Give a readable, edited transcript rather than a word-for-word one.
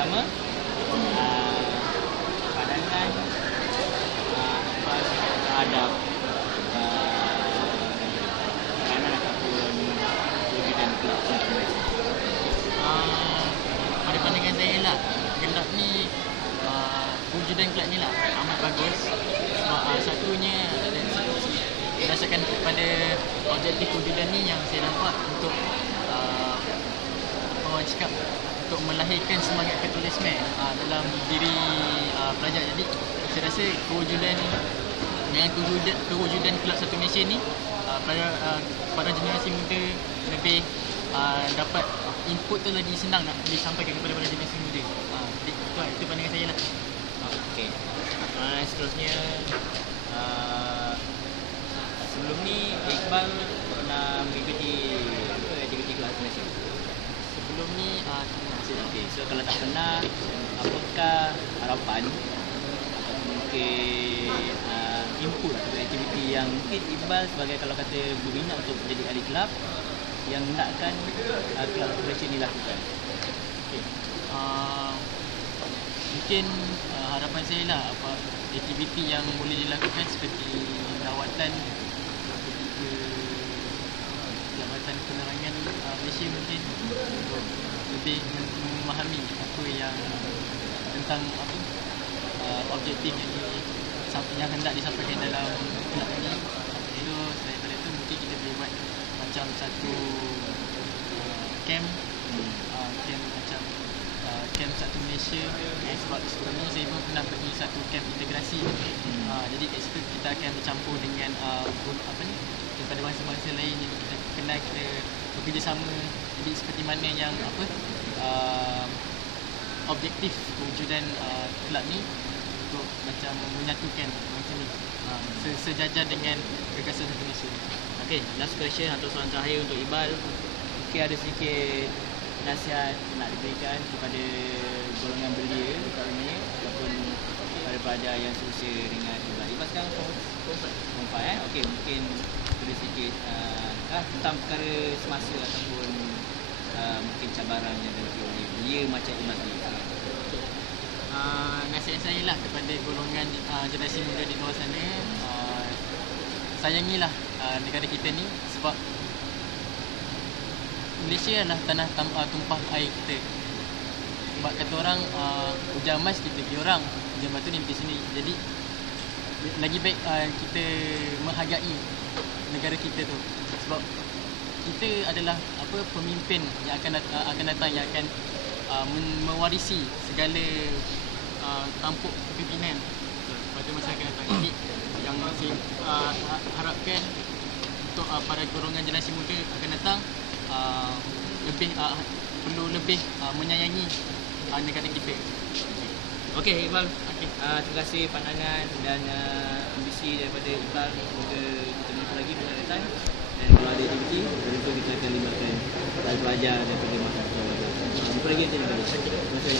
pertama, pandangan Iqbal terhadap kanan ataupun wujudkan kelab satu Malaysia. Pada pandangan saya lah, kelab ni wujudan kelab ni lah amat bagus. Sebab satunya berdasarkan kepada objektif wujudan ni yang saya nampak untuk orang cakap untuk melahirkan semangat kapitalisme dalam diri pelajar. Jadi saya rasa kewujudan dengan kewujudan kelab satu Malaysia ni para generasi muda lebih dapat input tu lagi senang nak disampaikan kepada para generasi muda. Jadi itu pandangan saya lah. Okey. Seterusnya, sebelum ni Iqbal pernah mengikuti aktiviti kelab satu Malaysia? Sebelum ni Okey, so kalau tak pernah, apakah harapan ataupun mungkin input atau aktiviti yang mungkin Iqbal sebagai kalau kata berminat untuk menjadi ahli kelab yang hendakkan kelab Malaysia ni lakukan? okay. Mungkin harapan saya lah aktiviti yang boleh dilakukan seperti lawatan ketika Jabatan Penerangan Malaysia mungkin untuk lebih memahami apa yang tentang objektif yang hendak disampaikan dalam kelab ini. So selain daripada itu mungkin kita boleh buat macam satu camp macam camp satu Malaysia. Sebab sebelum ni saya pun pernah pergi satu camp integrasi. Jadi kat situ kita akan bercampur dengan daripada bangsa-bangsa lain yang kita kenal, kita bekerjasama. Jadi seperti mana yang objektif kewujudan kelab ni untuk macam menyatukan macam ni, sejajar dengan gagasan satu Malaysia. Okay, last question atau soalan terakhir untuk Iqbal. Mungkin ada sedikit nasihat nak diberikan kepada golongan belia kat rumah ataupun kepada pelajar yang seusia dengan Iqbal. Iqbal sekarang form 4 Okey, mungkin ada sedikit tentang perkara semasa ataupun mungkin cabaran yang dihadapi oleh belia macam Iqbal tadi. Nasihat saya lah kepada golongan generasi muda di luar sana, sayangilah negara kita ni, sebab Malaysia adalah tanah tumpah air kita. Sebab kata orang hujan emas kita pergi orang, hujan batu ni di sini. Jadi lagi baik kita menghargai negara kita tu, sebab kita adalah pemimpin yang akan datang, yang akan mewarisi segala tampuk kepimpinan pada masa akan datang. Jadi yang saya harapkan untuk para golongan generasi muda akan datang, perlu lebih menyayangi negara kita. Okey Iqbal, terima kasih pandangan dan ambisi daripada Iqbal. Semoga kita berjumpa lagi pada datang, dan kalau ada aktiviti tentu kita akan libatkan pelajar daripada masa sekolah. Jumpa lagi nanti. Terima kasih.